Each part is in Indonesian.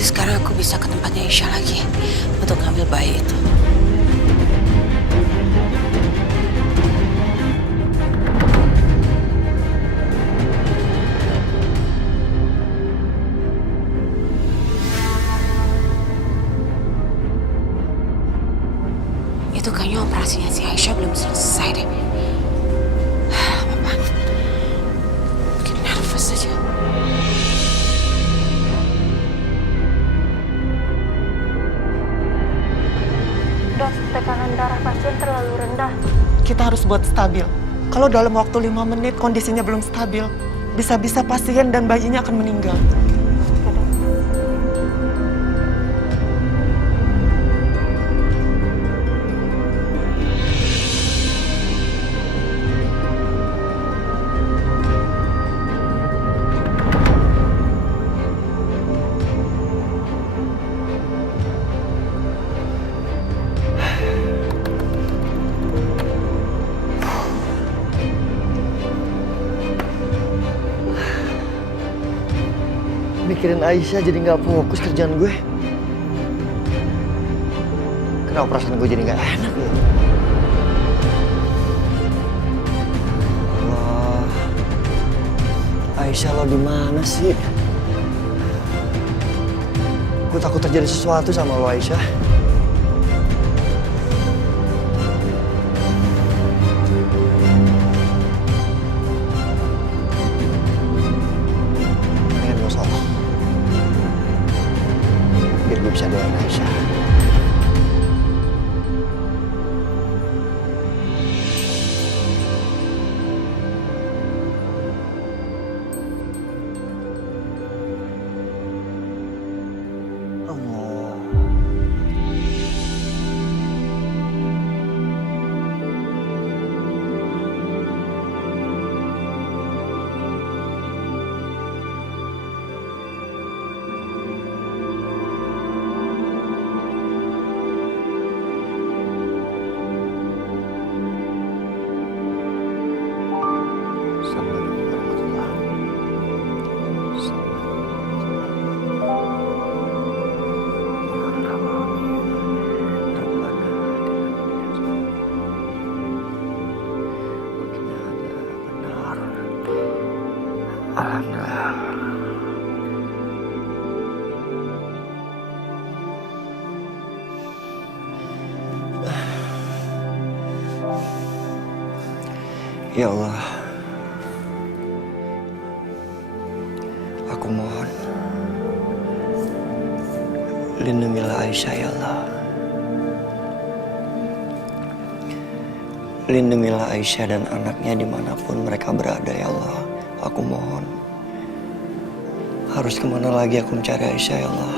Berarti sekarang aku bisa ke tempatnya Aisyah lagi untuk ngambil bayi itu. Itu kayaknya operasinya si Aisyah belum selesai deh. Lama banget. Bikin nervous aja. Dok, tekanan darah pasien terlalu rendah. Kita harus buat stabil. Kalau dalam waktu 5 menit kondisinya belum stabil, bisa-bisa pasien dan bayinya akan meninggal. Mikirin Aisyah jadi nggak fokus kerjaan gue. Kenapa perasaan gue jadi nggak enak ya? Wah, Aisyah lo di mana sih? Gue takut terjadi sesuatu sama lo, Aisyah. Biar gue bisa doain Aisyah. Allah. Alhamdulillah. Ya Allah, aku mohon lindungilah Aisyah ya Allah. Lindungilah Aisyah dan anaknya dimanapun mereka berada ya Allah. Aku mohon. Harus kemana lagi aku mencari Aisyah ya Allah.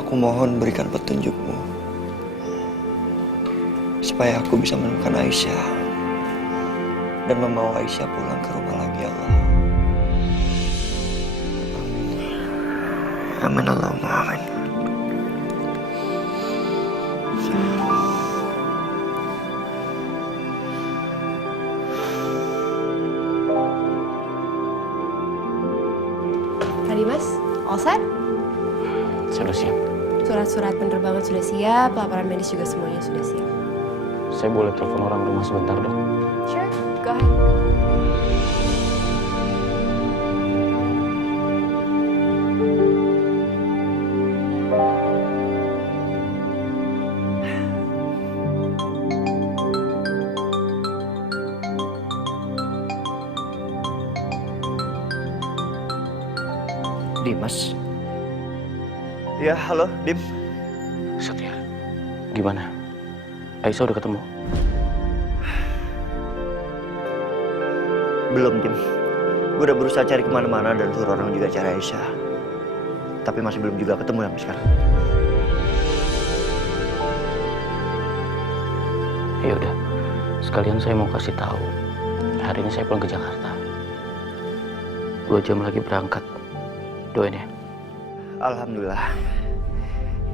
Aku mohon berikan petunjuk-Mu supaya aku bisa menemukan Aisyah dan membawa Aisyah pulang ke rumah lagi ya Allah. Amin. Amin Allahumma amin. Dimas, all set? Sudah siap. Surat-surat penerbangan sudah siap, laporan medis juga semuanya sudah siap. Saya boleh telepon orang rumah sebentar, Dok? Sure, go ahead. Dimas. Ya, halo, Dim. Setia. Gimana? Aisyah udah ketemu? Belum, Dim. Gue udah berusaha cari kemana-mana dan suruh orang juga cari Aisyah. Tapi masih belum juga ketemu sampai sekarang. Ya udah. Sekalian saya mau kasih tahu. Hari ini saya pulang ke Jakarta. 2 jam lagi berangkat. Doain ya. Alhamdulillah.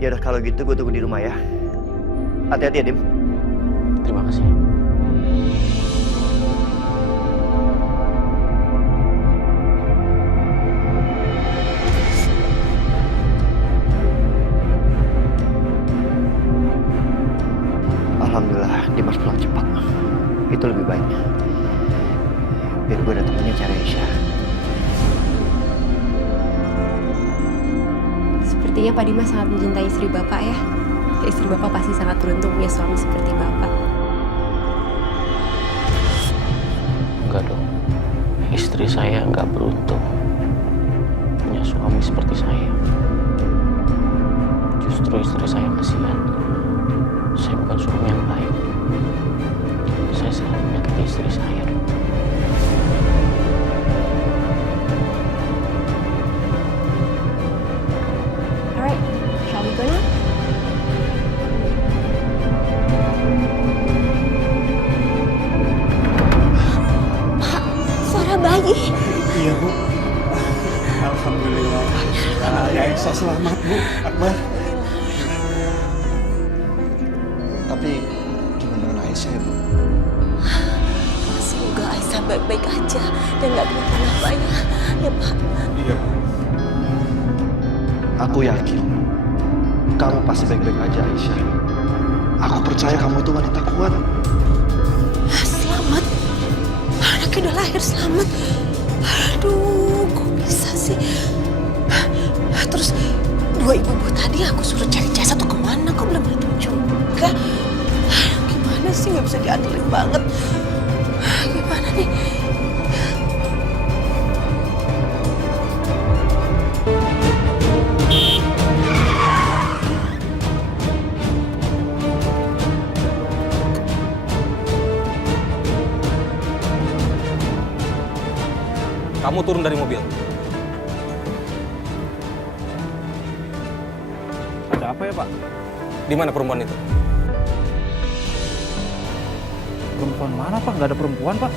Ya udah kalau gitu gue tunggu di rumah ya. Hati-hati ya, Dim. Terima kasih. Sepertinya Pak Dimas sangat mencintai istri Bapak ya. Istri Bapak pasti sangat beruntung punya suami seperti Bapak. Enggak dong. Istri saya nggak beruntung punya suami seperti saya. Justru istri saya kasihan. Saya bukan suami yang baik. Saya selalu menyakiti istri saya. Alright, shall we go now? Suara bayi. Iya Bu. Alhamdulillah. Ya Aisyah selamat Bu. Akbar. Tapi gimana dengan Aisyah ya Bu? Semoga Aisyah baik-baik aja dan nggak kenapa-napa ya. Ya Pak. Iya Bu. Aku yakin kamu pasti baik-baik aja Aisyah. Aku percaya kamu itu wanita kuat. Selamat. Anaknya udah lahir selamat. Aduh, kok bisa sih? Terus dua ibu-ibu tadi aku suruh cari jasad tuh kemana? Kok belum datang juga? Gimana sih, nggak bisa diandelin banget. Gimana nih? Kamu turun dari mobil. Ada apa ya Pak? Di mana perempuan itu? Perempuan mana Pak? Nggak ada perempuan Pak.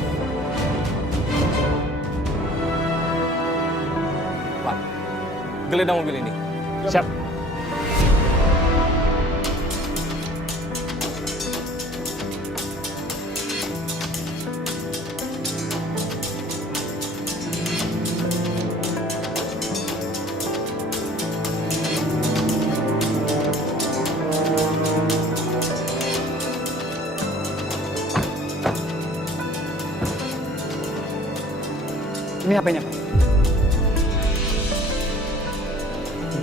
Pak, geledah mobil ini. Siap. Ini HP-nya, Pak.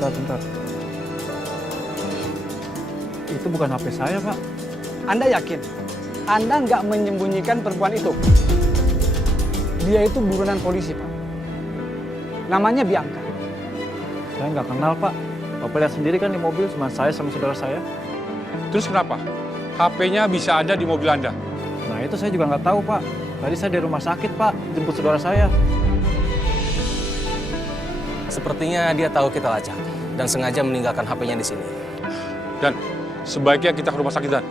Bentar. Itu bukan HP saya, Pak. Anda yakin? Anda nggak menyembunyikan perempuan itu? Dia itu buronan polisi, Pak. Namanya Bianca. Saya nggak kenal, Pak. Bapak lihat sendiri kan di mobil cuma saya sama saudara saya. Terus kenapa? HP-nya bisa ada di mobil Anda? Nah, itu saya juga nggak tahu, Pak. Tadi saya di rumah sakit, Pak. Jemput saudara saya. Sepertinya dia tahu kita lacak dan sengaja meninggalkan HP-nya di sini. Dan sebaiknya kita ke rumah sakit, Dan.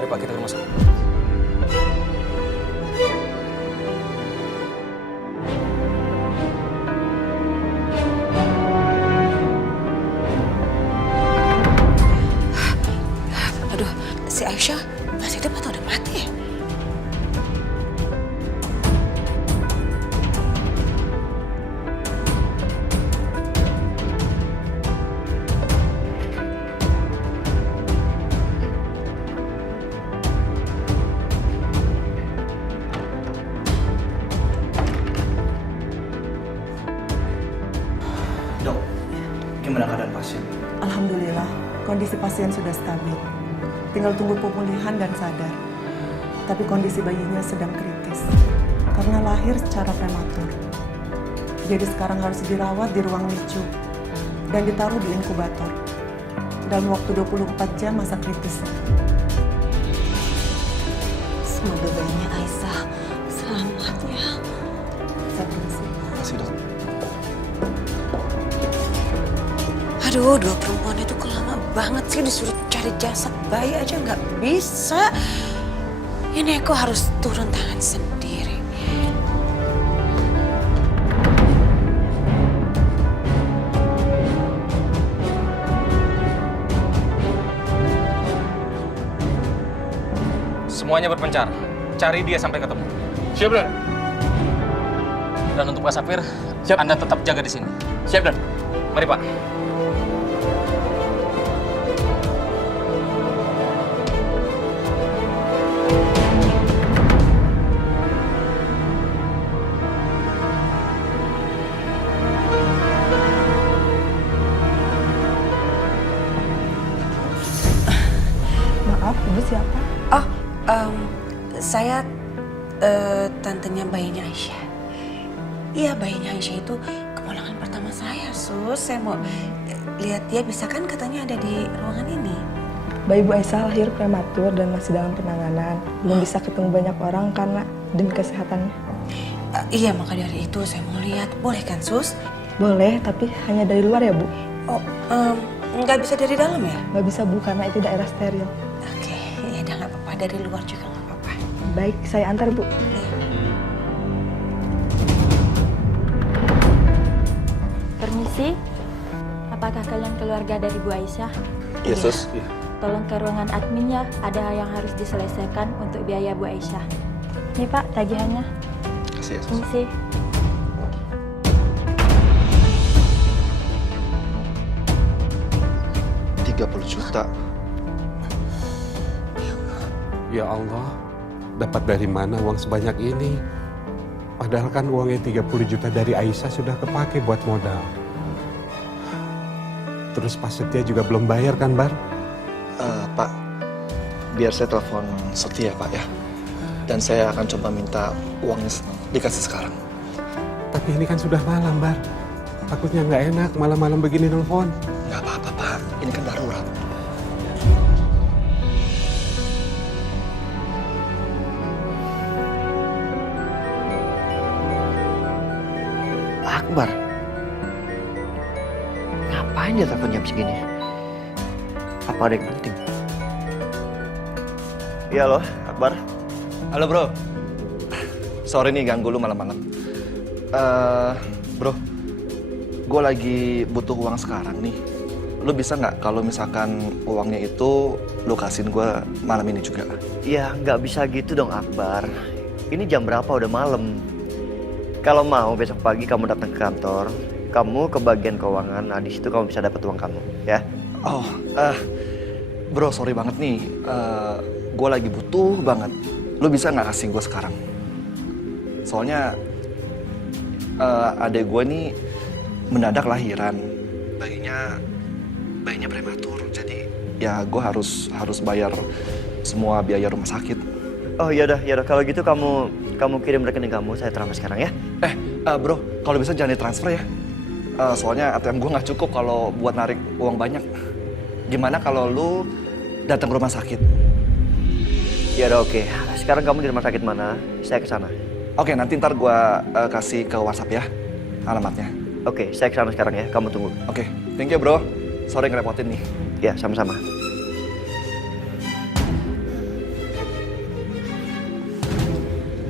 Mari Pak, kita ke rumah sakit. Aduh, si Aisyah masih hidup atau udah mati ya? Dok, gimana keadaan pasien? Alhamdulillah, kondisi pasien sudah stabil. Tinggal tunggu pemulihan dan sadar. Tapi kondisi bayinya sedang kritis karena lahir secara prematur. Jadi sekarang harus dirawat di ruang NICU dan ditaruh di inkubator. Dalam waktu 24 jam masa kritisnya. Semoga bayinya Aisyah selamat ya. Saya permisi. Makasih Dok. Aduh, dua perempuan itu kok lama banget sih disuruh cari jasad bayi aja nggak bisa. Ini aku harus turun tangan sendiri. Semuanya berpencar. Cari dia sampai ketemu. Siap, Dan. Dan untuk Pak Safir, Siap. Anda tetap jaga di sini. Siap, Dan. Mari Pak. Saya tantenya bayinya Aisyah. Iya, bayinya Aisyah itu keponakan pertama saya, Sus. Saya mau lihat dia, bisa kan katanya ada di ruangan ini. Bayi Bu Aisyah lahir prematur dan masih dalam penanganan. Belum bisa ketemu banyak orang karena demi kesehatannya. Iya, maka dari itu saya mau lihat. Boleh kan, Sus? Boleh, tapi hanya dari luar ya Bu. Oh, nggak bisa dari dalam ya? Nggak bisa Bu, karena itu daerah steril. Oke, ya udah nggak apa-apa. Dari luar juga nggak apa-apa. Baik, saya antar Bu. Permisi, apakah kalian keluarga dari Bu Aisyah? Yesus. Tolong ke ruangan admin ya, ada yang harus diselesaikan untuk biaya Bu Aisyah. Nih Pak, tagihannya. Kasih Yesus. Permisi. $30 juta. Ya Allah, dapat dari mana uang sebanyak ini? Padahal kan uangnya 30 juta dari Aisyah sudah kepake buat modal. Terus Pak Setia juga belum bayar kan, Bar? Pak, biar saya telepon Setia, Pak ya. Dan saya akan coba minta uangnya dikasih sekarang. Tapi ini kan sudah malam, Bar. Takutnya nggak enak malam-malam begini nelfon. Nggak apa-apa, Pak. Ini kan darurat. Akbar. Ngapain dia telepon jam segini? Apa ada yang penting? Iya loh, Akbar. Halo, Bro. Sorry nih ganggu lu malam-malam. Bro, gue lagi butuh uang sekarang nih. Lu bisa nggak kalau misalkan uangnya itu lu kasihin gue malam ini juga? Ya nggak bisa gitu dong Akbar. Ini jam berapa, udah malam. Kalau mau besok pagi kamu datang ke kantor, kamu ke bagian keuangan, nah di situ kamu bisa dapat uang kamu, ya. Oh, bro, sorry banget nih. Gue lagi butuh banget. Lu bisa nggak kasih gue sekarang? Soalnya adek gue nih mendadak lahiran. Bayinya prematur. Jadi ya gue harus bayar semua biaya rumah sakit. Oh ya udah kalau gitu kamu kirim rekening kamu, saya transfer sekarang ya. Bro, kalau bisa jangan ditransfer ya. Soalnya ATM gue nggak cukup kalau buat narik uang banyak. Gimana kalau lu datang ke rumah sakit? Ya udah oke. Sekarang kamu di rumah sakit mana? Saya ke sana. Oke, nanti ntar gue kasih ke WhatsApp ya alamatnya. Oke, saya ke sana sekarang ya. Kamu tunggu. Oke, thank you bro. Sorry ngerepotin nih. Ya, sama-sama.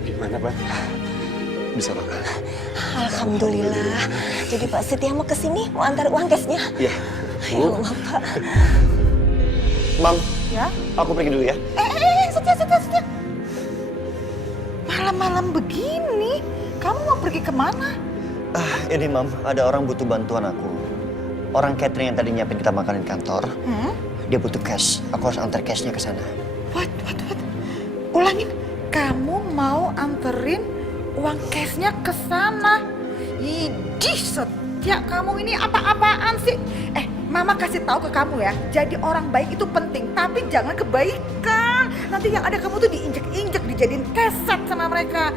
Gimana, Pak? Bisa, Pak. Alhamdulillah. Jadi Pak Setia mau kesini, mau antar uang cashnya. Iya. Ya Allah, Pak. Mam, Ya? aku pergi dulu ya. Setia. Malam-malam begini, kamu mau pergi kemana? Ini Mam, ada orang butuh bantuan aku. Orang catering yang tadi nyiapin kita makan di kantor, dia butuh cash. Aku harus antar cashnya ke sana. What? Ulangin, kamu mau anterin uang cashnya ke sana? Idih, Setia, kamu ini apa-apaan sih? Mama kasih tahu ke kamu ya, jadi orang baik itu penting, tapi jangan kebaikan. Nanti yang ada kamu tuh diinjek-injek, dijadiin keset sama mereka.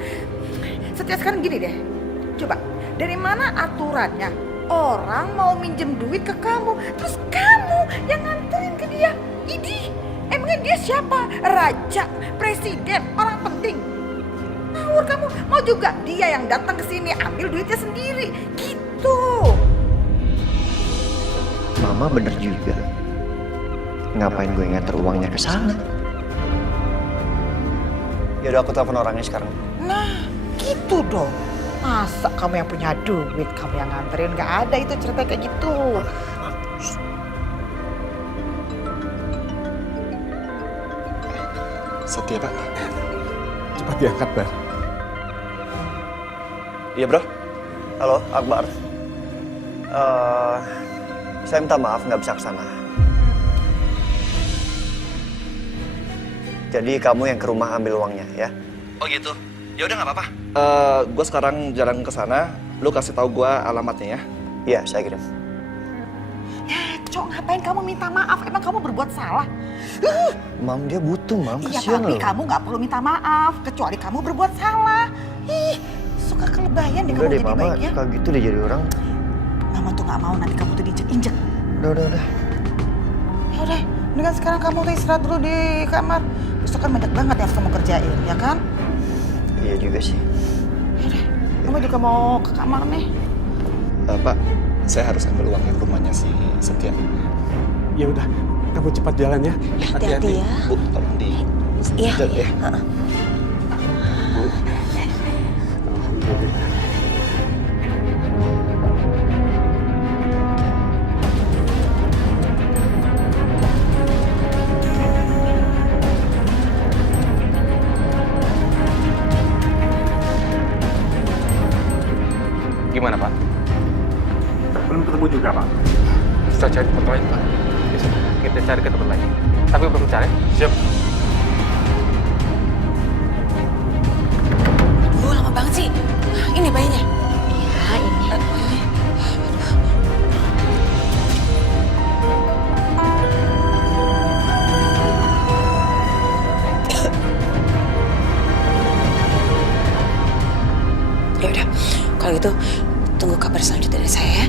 Setia, sekarang gini deh, coba, dari mana aturannya? Orang mau minjem duit ke kamu, terus kamu yang nganterin ke dia. Idih, emangnya dia siapa? Raja, presiden, orang penting. Ngawur kamu, mau juga dia yang datang ke sini ambil duitnya sendiri, gitu. Mama bener juga. Ngapain gue nganter uangnya ke sana? Ya udah aku telepon orangnya sekarang. Nah, gitu dong. Masa kamu yang punya duit, kamu yang nganterin? Gak ada itu cerita kayak gitu. Setia, Pak. Cepat diangkat, Bar. Iya, bro. Halo, Akbar. Saya minta maaf nggak bisa ke sana. Jadi kamu yang ke rumah ambil uangnya ya? Oh gitu. Ya udah nggak apa-apa. Gue sekarang jalan ke sana. Lu kasih tahu gue alamatnya ya. Iya, saya kirim. ngaco, ngapain kamu minta maaf? Emang kamu berbuat salah? Mam, dia butuh, Mam. Iya, Kasihan tapi loh. kamu nggak perlu minta maaf, kecuali kamu berbuat salah. Ih, suka kelebayan deh Udah kamu deh, jadi Mama. baiknya. Suka gitu deh jadi orang. Mama tuh nggak mau nanti kamu tuh diinjek-injek. Udah. Ya udah, mendingan sekarang kamu tuh istirahat dulu di kamar. Besok kan banyak banget yang harus kamu kerjain, ya kan? Iya juga sih. Kamu juga mau ke kamar nih. Pak, saya harus ambil uangnya ke rumahnya si Setia. Ya udah, kamu cepat jalan ya. Hati-hati ya. Bu, tolong di... Iya, Jalan, iya. ya. Gimana, Pak? Belum ketemu juga, Pak. Kita cari tempat lain, Pak. Kita cari ke tempat lain. Tapi belum cari. Siap. Aduh, lama banget sih. Ini bayinya. Ya, ini. Ya udah, kalau gitu tunggu kabar selanjutnya dari saya ya.